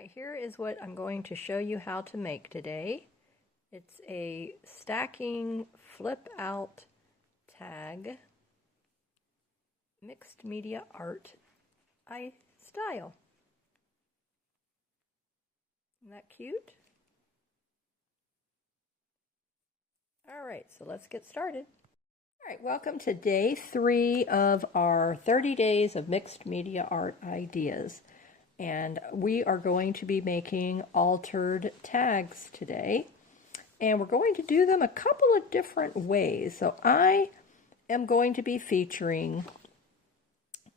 Alright, here is what I'm going to show you how to make today. It's a stacking flip out tag mixed media art style. Isn't that cute? Alright, so let's get started. Alright, welcome to day 3 of our 30 days of mixed media art ideas. And we are going to be making altered tags today. And we're going to do them a couple of different ways. So I am going to be featuring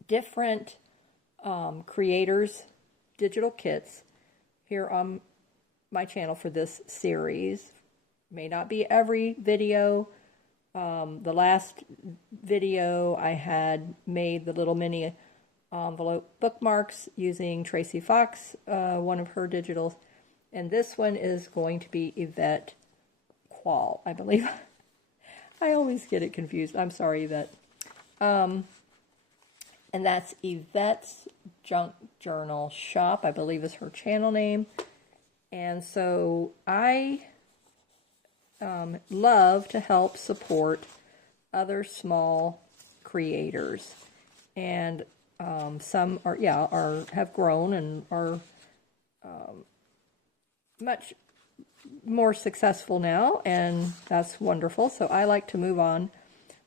different creators' digital kits here on my channel for this series. May not be every video. The last video I had made the little mini envelope bookmarks using Tracy Fox, one of her digitals, and this one is going to be Yvette Quall, I believe. I always get it confused. I'm sorry, Yvette. And that's Yvette's Junk Journal Shop, I believe is her channel name. And so I love to help support other small creators, and some have grown and are much more successful now, and that's wonderful. So I like to move on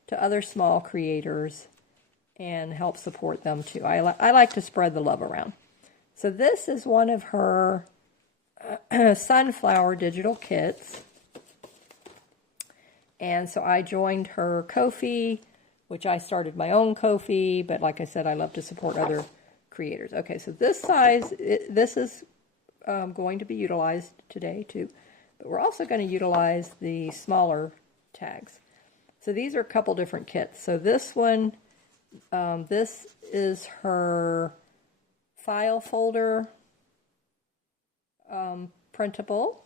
to other small creators and help support them too. I like to spread the love around. So this is one of her sunflower digital kits, and so I joined her Ko-fi, which I started my own Ko-fi, but like I said, I love to support other creators. Okay, so this size, this is going to be utilized today too, but we're also going to utilize the smaller tags. So these are a couple different kits. So this one, this is her file folder printable.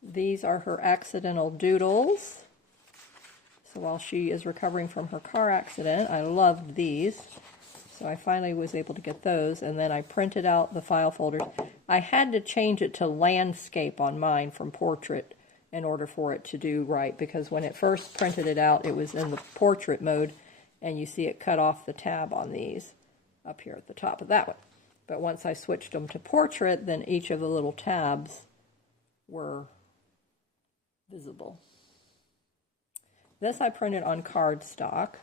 These are her accidental doodles. So while she is recovering from her car accident, I loved these. So I finally was able to get those, and then I printed out the file folders. I had to change it to landscape on mine from portrait in order for it to do right, because when it first printed it out, it was in the portrait mode, and you see it cut off the tab on these up here at the top of that one. But once I switched them to portrait, then each of the little tabs were visible. This I printed on cardstock,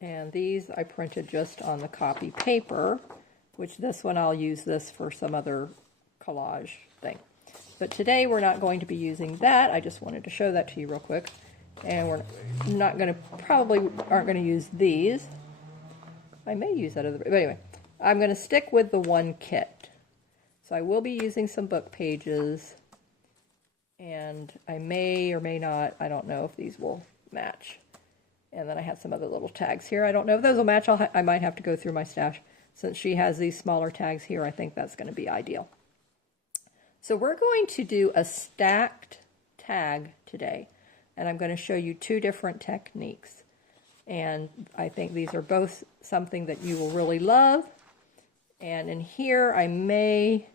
and these I printed just on the copy paper, which this one I'll use this for some other collage thing. But today we're not going to be using that. I just wanted to show that to you real quick. And we're not going to, probably aren't going to use these. I may use that other, but anyway, I'm going to stick with the one kit. So I will be using some book pages, and I may or may not, I don't know if these will match. And then I have some other little tags here. I don't know if those will match. I might have to go through my stash. Since she has these smaller tags here, I think that's going to be ideal. So we're going to do a stacked tag today, and I'm going to show you 2 different techniques. And I think these are both something that you will really love. And in here, I may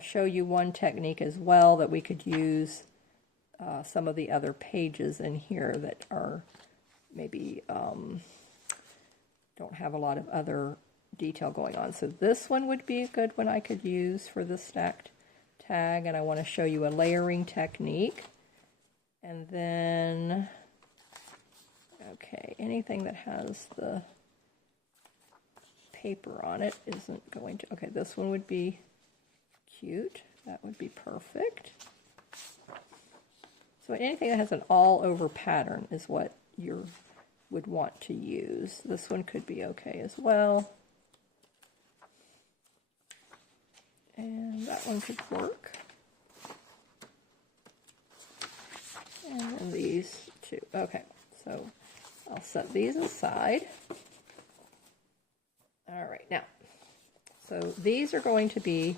show you one technique as well that we could use some of the other pages in here that are maybe don't have a lot of other detail going on. So this one would be a good one I could use for the stacked tag, and I want to show you a layering technique. And then, okay, anything that has the paper on it isn't going to, okay, this one would be cute. That would be perfect. So anything that has an all-over pattern is what you would want to use. This one could be okay as well. And that one could work. And then these 2. Okay, so I'll set these aside. All right, now, so these are going to be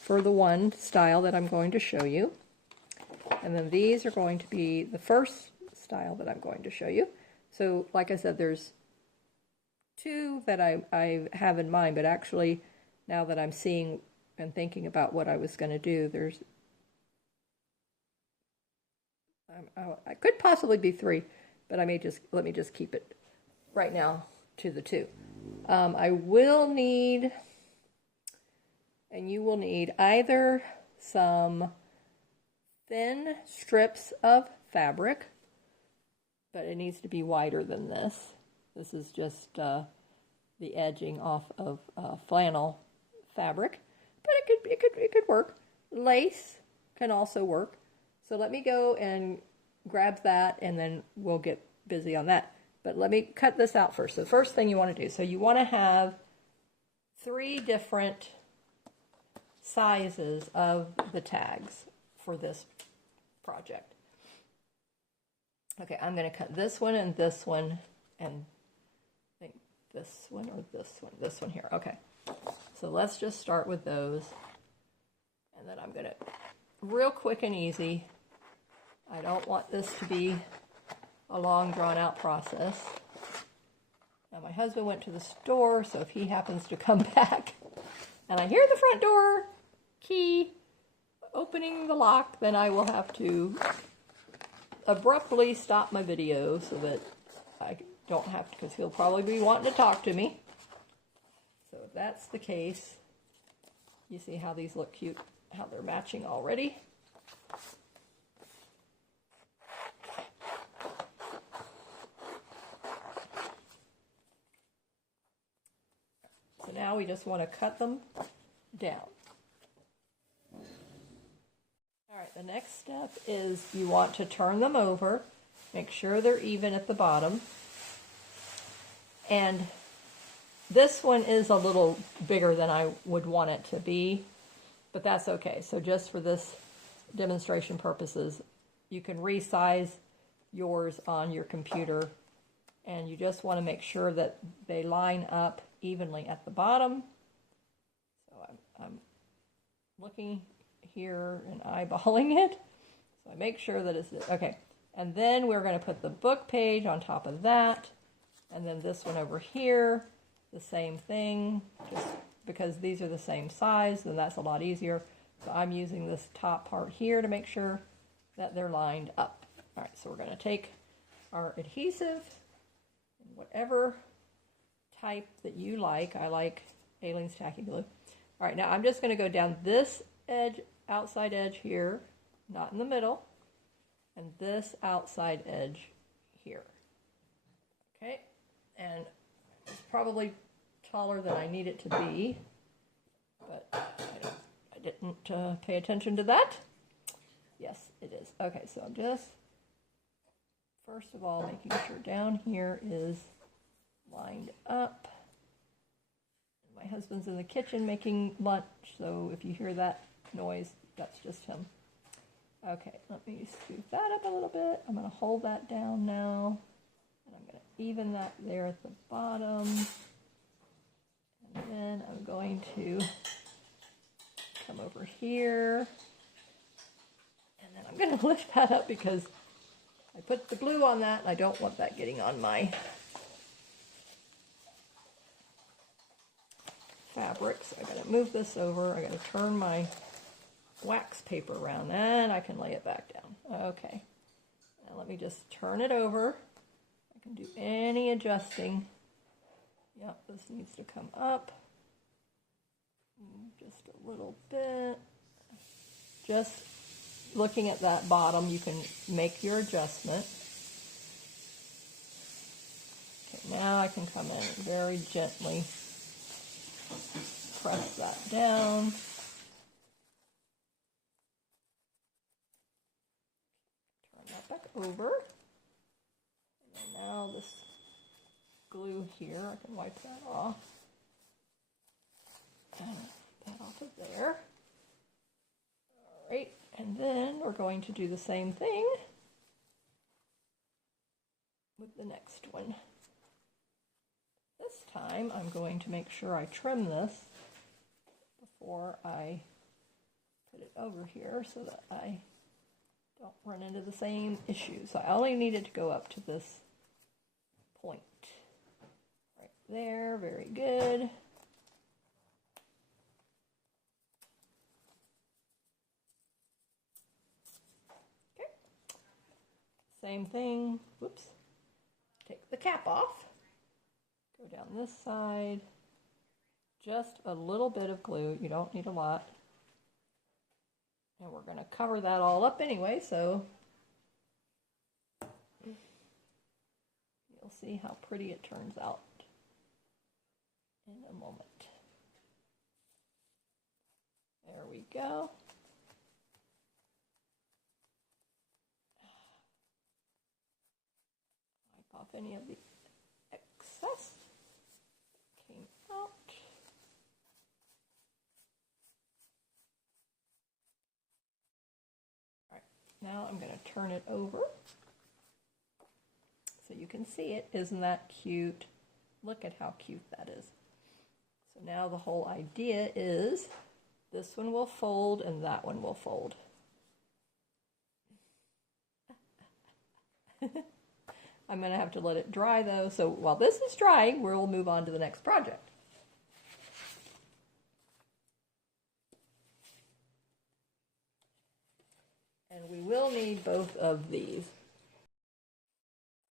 for the one style that I'm going to show you. And then these are going to be the first style that I'm going to show you. So like I said, there's 2 that I have in mind, but actually now that I'm seeing and thinking about what I was going to do, I could possibly be 3, but let me just keep it right now to the 2. I will need, and you will need, either some thin strips of fabric, but it needs to be wider than this. This is just the edging off of flannel fabric, but it could work. Lace can also work. So let me go and grab that, and then we'll get busy on that. But let me cut this out first. So the first thing you want to do, so you want to have 3 different sizes of the tags for this project. Okay, I'm going to cut this one, and I think this one or this one here. Okay, so let's just start with those, and then I'm going to, real quick and easy, I don't want this to be a long, drawn-out process. Now, my husband went to the store, so if he happens to come back and I hear the front door key opening the lock, then I will have to abruptly stop my video so that I don't have to, because he'll probably be wanting to talk to me. So if that's the case, you see how these look cute, how they're matching already. So now we just want to cut them down. All right, the next step is you want to turn them over, make sure they're even at the bottom. And this one is a little bigger than I would want it to be, but that's okay. So just for this demonstration purposes, you can resize yours on your computer, and you just want to make sure that they line up evenly at the bottom. So I'm looking here and eyeballing it, so I make sure that it's okay. And then we're going to put the book page on top of that, and then this one over here, the same thing, just because these are the same size, then that's a lot easier. So I'm using this top part here to make sure that they're lined up. All right, so we're going to take our adhesive, whatever type that you like. I like Aleene's Tacky Glue. All right, now I'm just going to go down this edge, outside edge here, not in the middle, and this outside edge here. Okay, and it's probably taller than I need it to be, but I didn't pay attention to that. Yes, it is. Okay, so I'm just, first of all, making sure down here is lined up. My husband's in the kitchen making lunch, so if you hear that noise, that's just him. Okay, let me scoot that up a little bit. I'm going to hold that down now, and I'm going to even that there at the bottom. And then I'm going to come over here, and then I'm going to lift that up because I put the glue on that, and I don't want that getting on my fabric. So I got to move this over. I got to turn my wax paper around, and I can lay it back down. Okay. Now let me just turn it over. I can do any adjusting. Yep, this needs to come up just a little bit. Just looking at that bottom, you can make your adjustment. Okay, now I can come in and very gently press that down. Turn that back over. And now this glue here, I can wipe that off. And that off of there. All right, and then we're going to do the same thing with the next one. This time I'm going to make sure I trim this before I put it over here so that I don't run into the same issue. So I only needed to go up to this point. Right there, very good. Same thing. Whoops. Take the cap off. Go down this side. Just a little bit of glue. You don't need a lot. And we're going to cover that all up anyway, so you'll see how pretty it turns out in a moment. There we go. Wipe off any of the excess. Came out. All right, now I'm going to turn it over so you can see it. Isn't that cute? Look at how cute that is. So now the whole idea is this one will fold and that one will fold. I'm going to have to let it dry though, so while this is drying, we'll move on to the next project. And we will need both of these.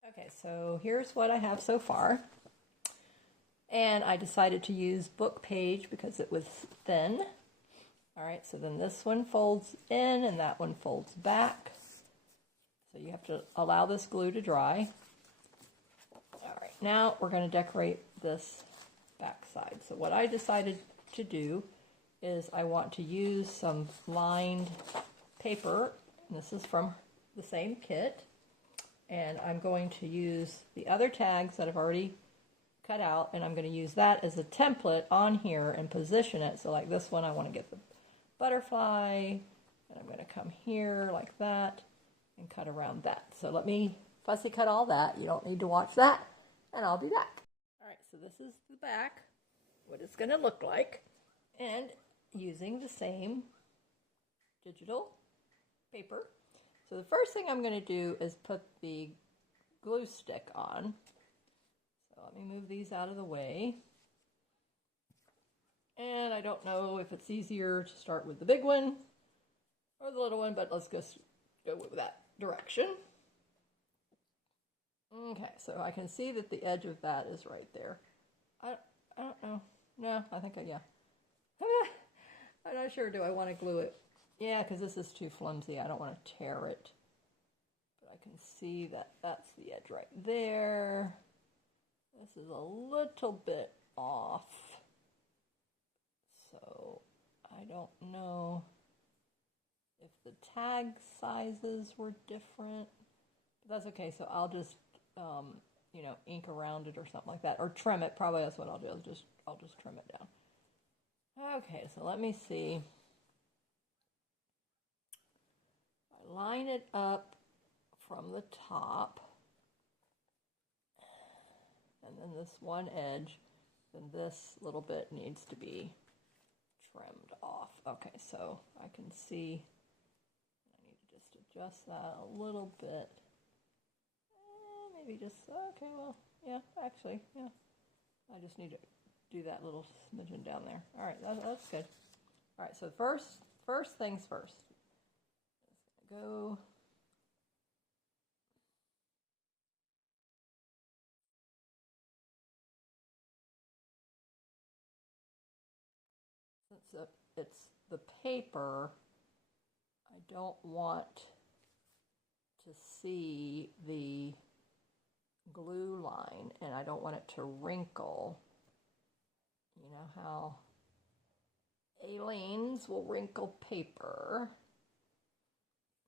Okay, so here's what I have so far. And I decided to use book page because it was thin. All right, so then this one folds in and that one folds back. So you have to allow this glue to dry. All right, now we're going to decorate this back side. So what I decided to do is I want to use some lined paper. And this is from the same kit. And I'm going to use the other tags that I've already cut out, and I'm going to use that as a template on here and position it. So like this one, I want to get the butterfly, and I'm going to come here like that and cut around that. So let me fussy cut all that. You don't need to watch that, and I'll be back. All right, so this is the back, what it's going to look like, and using the same digital paper. So the first thing I'm going to do is put the glue stick on. So let me move these out of the way. And I don't know if it's easier to start with the big one or the little one, but let's just go with that direction. Okay, so I can see that the edge of that is right there. I don't know. No, I think yeah. I'm not sure. Do I want to glue it? Yeah, because this is too flimsy. I don't want to tear it. But I can see that that's the edge right there. This is a little bit off. So I don't know if the tag sizes were different. But that's okay. So I'll just, you know, ink around it or something like that. Or trim it. Probably that's what I'll do. I'll just trim it down. Okay, so let me see. I line it up from the top, and then this one edge, then this little bit needs to be trimmed off. Okay, so I can see I need to just adjust that a little bit. Maybe just, okay, well, yeah, actually, yeah. I just need to do that little smidgen down there. All right, that's good. All right, so first things first. Go. Since it's the paper, I don't want to see the glue line, and I don't want it to wrinkle. You know how Aleene's will wrinkle paper,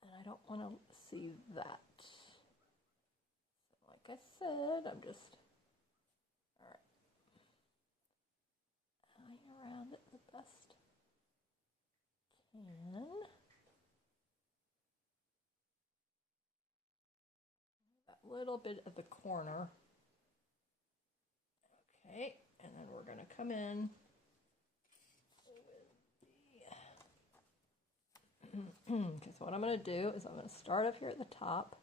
and I don't want to see that. So like I said, I'm just, all right, line around it the best can. That little bit at the corner. Okay, and then we're going to come in okay, so what I'm going to do is I'm going to start up here at the top.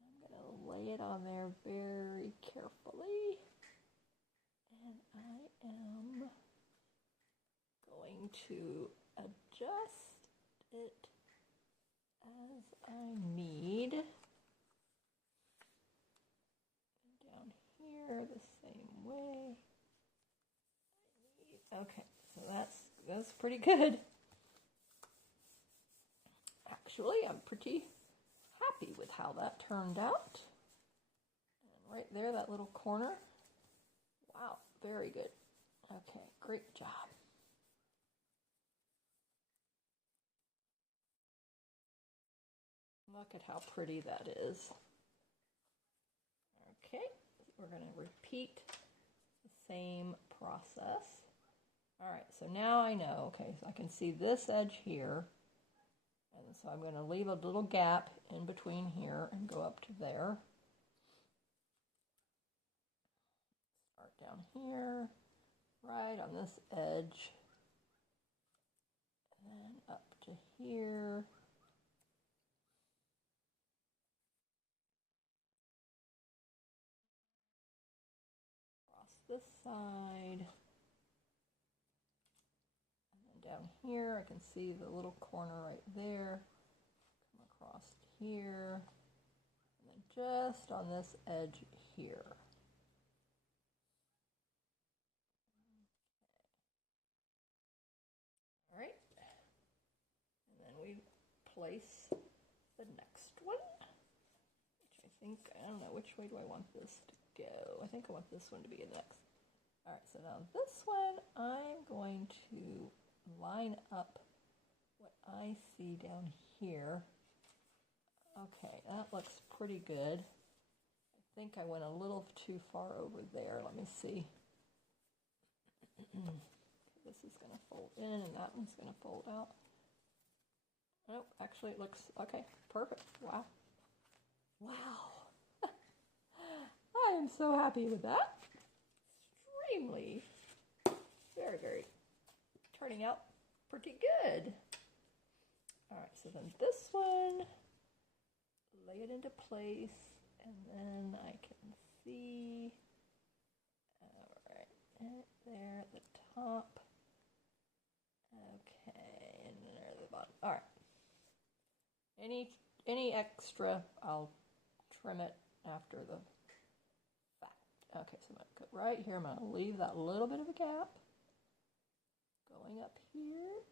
I'm going to lay it on there very carefully. And I am going to adjust it as I need. here the same way. Okay, so that's pretty good. Actually, I'm pretty happy with how that turned out. And right there, that little corner. Wow, very good. Okay, great job. Look at how pretty that is. Okay, we're going to repeat the same process. All right, so now I know, okay, so I can see this edge here. And so I'm going to leave a little gap in between here and go up to there. Start down here, right on this edge. And then up to here. Across this side. Down here, I can see the little corner right there. Come across here, and then just on this edge here. All right, and then we place the next one, which I think, I don't know, which way do I want this to go? I think I want this one to be the next. All right, so now this one, I'm going to line up what I see down here. Okay, that looks pretty good. I think I went a little too far over there. Let me see. This is going to fold in and that one's going to fold out. Oh, actually it looks, okay, perfect. Wow. Wow. I am so happy with that. Extremely, very, very, turning out pretty good. All right, so then this one, lay it into place, and then I can see, all right, there at the top. Okay, and there at the bottom. All right. Any extra, I'll trim it after the fact. Okay, so I'm going to go right here. I'm going to leave that little bit of a gap. Going up here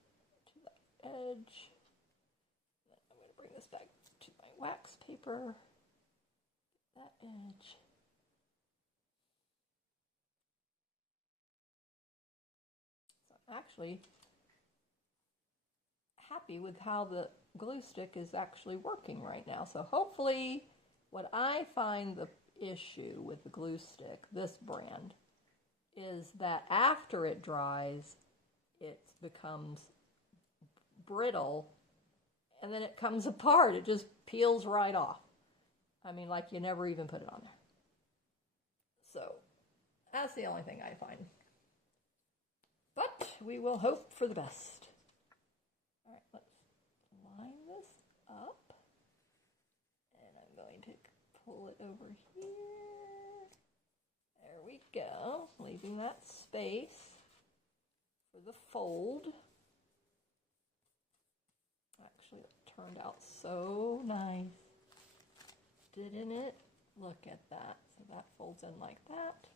to that edge. Then I'm going to bring this back to my wax paper. That edge. So I'm actually happy with how the glue stick is actually working right now. So hopefully what I find the issue with the glue stick, this brand, is that after it dries, it becomes brittle and then it comes apart. It just peels right off. I mean, like you never even put it on there. So that's the only thing I find. But we will hope for the best. All right, let's line this up. And I'm going to pull it over here. There we go, leaving that space for the fold. Actually, it turned out so nice, didn't it? Look at that. So that folds in like that.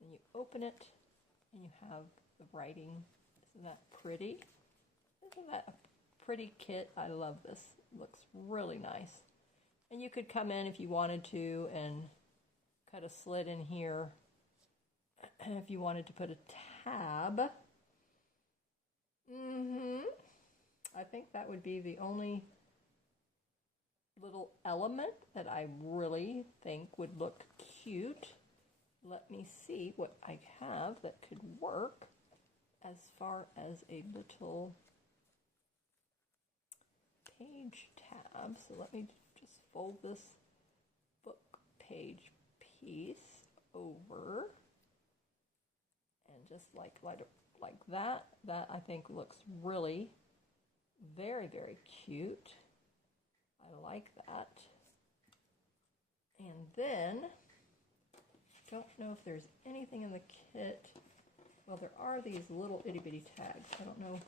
And you open it, and you have the writing. Isn't that pretty? Isn't that a pretty kit? I love this. It looks really nice. And you could come in if you wanted to and cut a slit in here. And if you wanted to put a tab. I think that would be the only little element that I really think would look cute. Let me see what I have that could work as far as a little page tab. So let me just fold this book page piece over, and just like that. That I think looks really very, very cute. I like that. And then, don't know if there's anything in the kit. Well, there are these little itty bitty tags. I don't know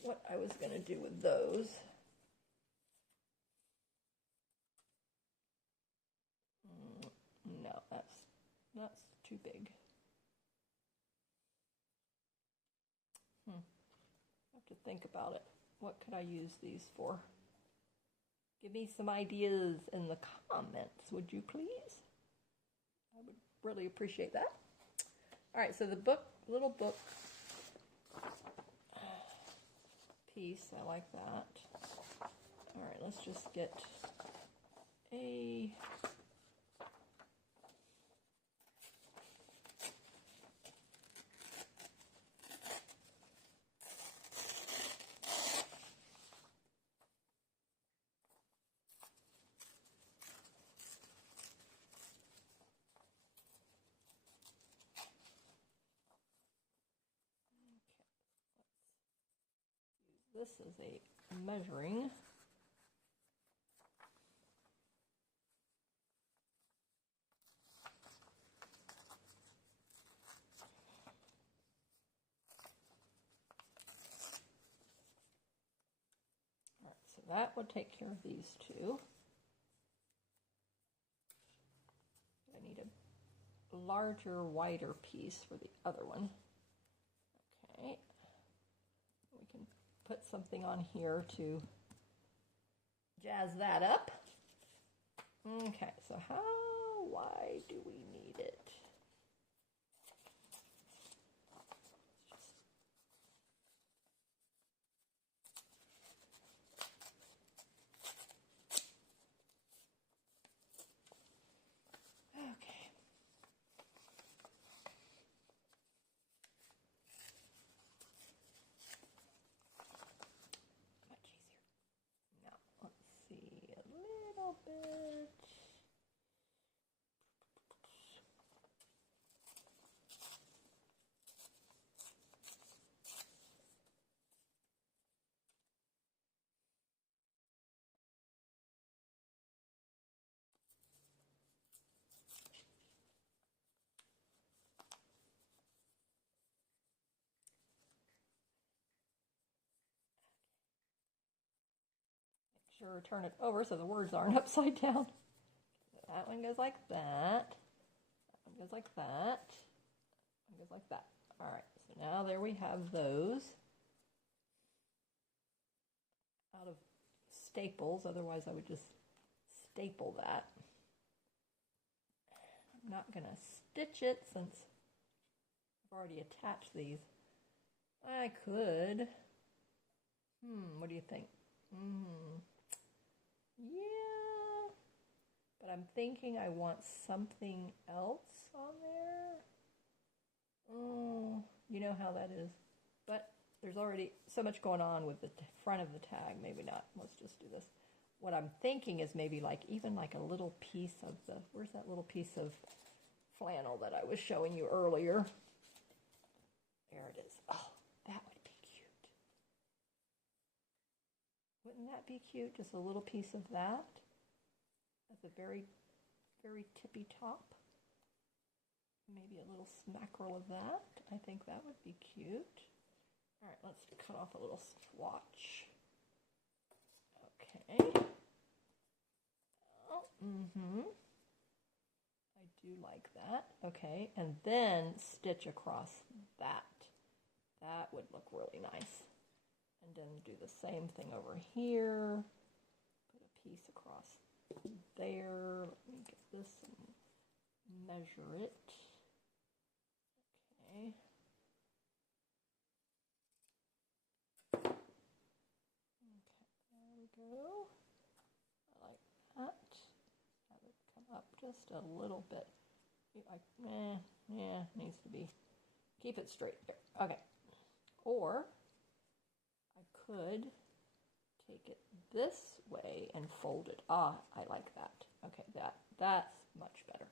what I was going to do with those. No, that's That's too big. I have to think about it. What could I use these for? Give me some ideas in the comments, would you please? I would really appreciate that. All right, so the book, little book piece, I like that. All right, let's just get a this is a measuring. All right, so that would take care of these two. I need a larger, wider piece for the other one. Okay. We can put something on here to jazz that up. Okay, so how wide do we need it? Okay. Much easier. Now, let's see, a little bit. Make sure to turn it over so the words aren't upside down. That one goes like that. That one goes like that. That one goes like that. All right, so now there we have those. Out of staples, otherwise I would just staple that. I'm not going to stitch it since I've already attached these. I could. What do you think? Yeah. But I'm thinking I want something else on there. Oh, you know how that is. But there's already so much going on with the front of the tag. Maybe not. Let's just do this. What I'm thinking is maybe like even like a little piece of the, where's that little piece of flannel that I was showing you earlier? There it is. Oh, that would be cute. Wouldn't that be cute? Just a little piece of that at the very, very tippy top. Maybe a little smackerel of that. I think that would be cute. All right, let's cut off a little swatch. Okay. Oh, I do like that. Okay, and then stitch across that. That would look really nice. And then do the same thing over here. Put a piece across there. Let me get this and measure it. Okay. Okay, there we go. I like that. Have it come up just a little bit. Yeah, needs to be. Keep it straight there. Okay. Or I could take it this way and fold it. Ah, I like that. Okay, that's much better.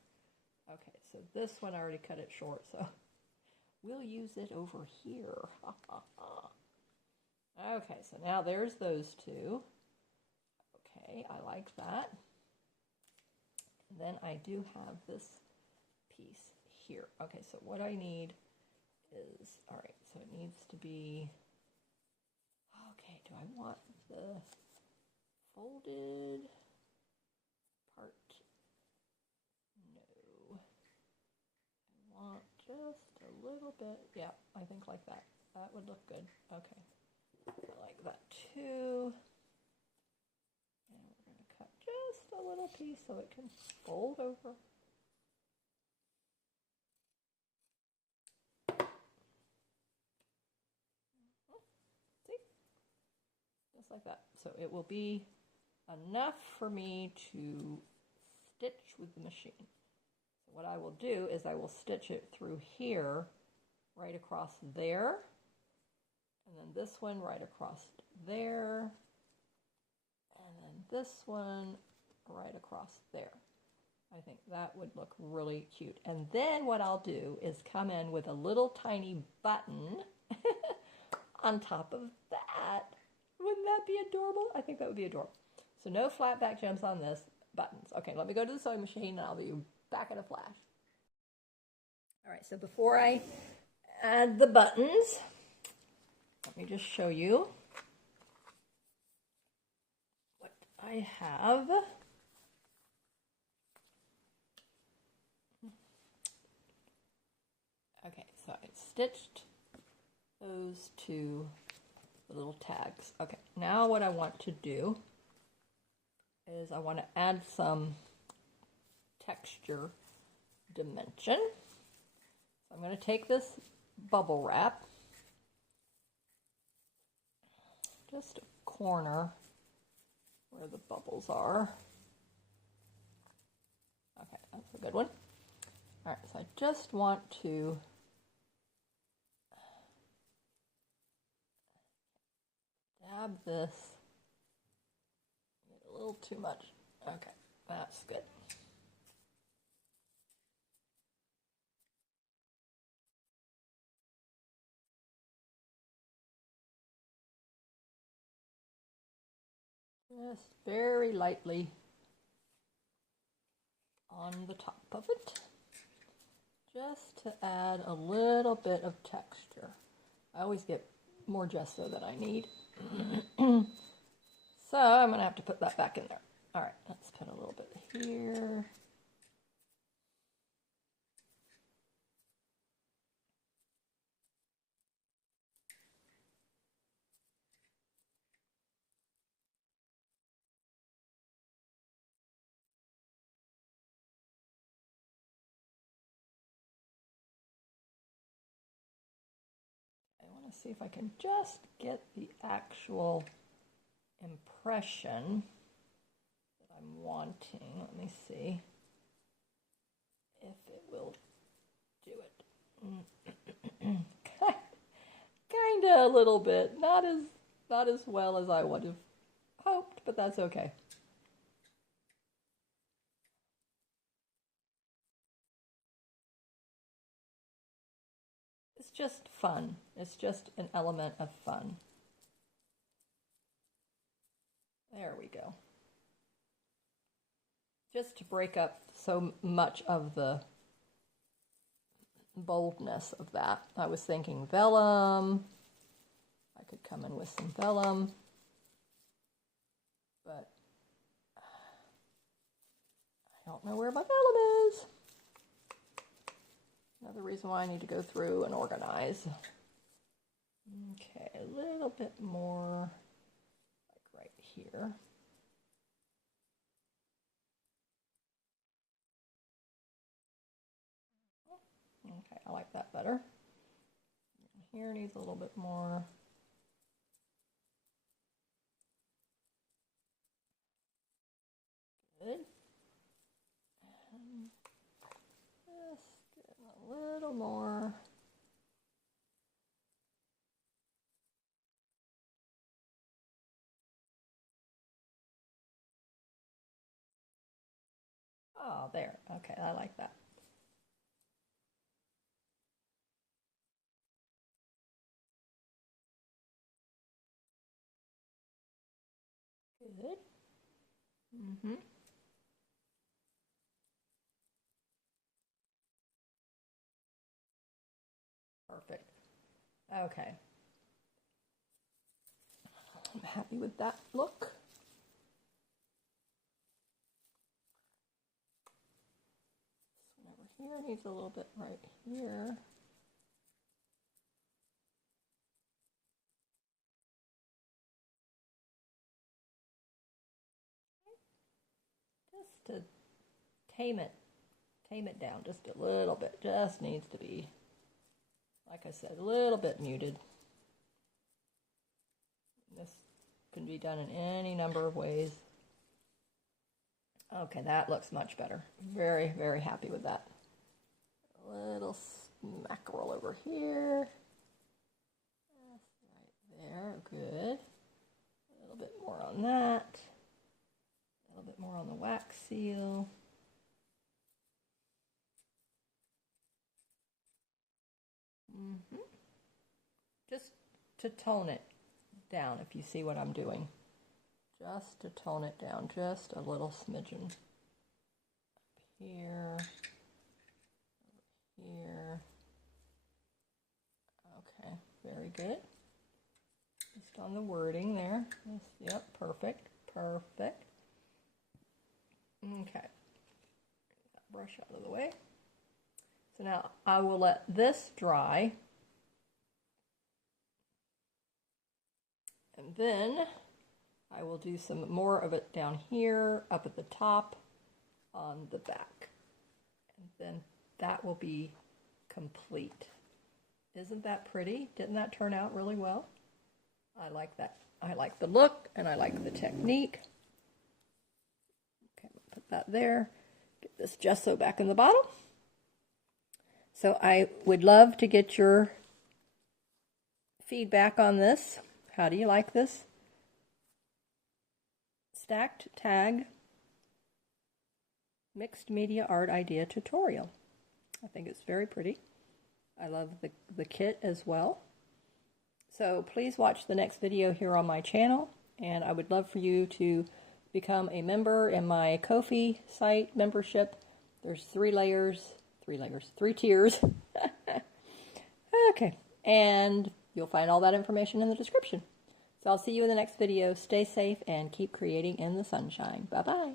Okay, so this one I already cut it short, so we'll use it over here. Okay, so now there's those two. Okay, I like that. And then I do have this piece here. Okay, so what I need is, all right, so it needs to be, okay, do I want the folded part? No. just a little bit. Yeah, I think like that. That would look good. Okay. I like that too. And we're going to cut just a little piece so it can fold over. See? Just like that. So it will be enough for me to stitch with the machine. So what I will do is I will stitch it through here, right across there, and then this one right across there, and then this one right across there. I think that would look really cute. And then what I'll do is come in with a little tiny button on top of that. Wouldn't that be adorable? I think that would be adorable. So no flat back gems on this, buttons. Okay, let me go to the sewing machine and I'll be back in a flash. All right, so before I add the buttons, let me just show you what I have. Okay, so I stitched those two little tags. Okay, now what I want to do is I want to add some texture dimension. So I'm going to take this bubble wrap, just a corner where the bubbles are. Okay, that's a good one. All right, so I just want to dab this. A little too much. Okay, that's good. Just very lightly on the top of it, just to add a little bit of texture. I always get more gesso than I need. So I'm going to have to put that back in there. All right, let's put a little bit here. I want to see if I can just get the actual impression that I'm wanting. Let me see if it will do it. Kinda a little bit, not as well as I would have hoped, but that's okay. It's just fun. It's just an element of fun. There we go. Just to break up so much of the boldness of that. I was thinking vellum. I could come in with some vellum. But I don't know where my vellum is. Another reason why I need to go through and organize. Okay, a little bit more like right here. Okay, I like that better. Here needs a little bit more. Good. And just get a little more. Oh, there. Okay, I like that. Good. Mm-hmm. Perfect. Okay. I'm happy with that look. This one over here needs a little bit right here. Just to tame it down just a little bit. Just needs to be, like I said, a little bit muted. This can be done in any number of ways. Okay, that looks much better. Very, very happy with that. A little mackerel over here. That's right there. Good. A little bit more on that. A little bit more on the wax seal. Just to tone it down, if you see what I'm doing. Just to tone it down, just a little smidgen. Up here, over here. Okay, very good. Just on the wording there. Yes, yep, perfect, perfect. Okay, get that brush out of the way. So now I will let this dry. And then I will do some more of it down here, up at the top, on the back. And then that will be complete. Isn't that pretty? Didn't that turn out really well? I like that. I like the look and I like the technique. Okay, put that there. Get this gesso back in the bottle. So I would love to get your feedback on this. How do you like this stacked tag mixed media art idea tutorial? I think it's very pretty. I love the kit as well. So please watch the next video here on my channel, and I would love for you to become a member in my Ko-fi site membership. There's three tiers. Okay, and you'll find all that information in the description. So I'll see you in the next video. Stay safe and keep creating in the sunshine. Bye-bye.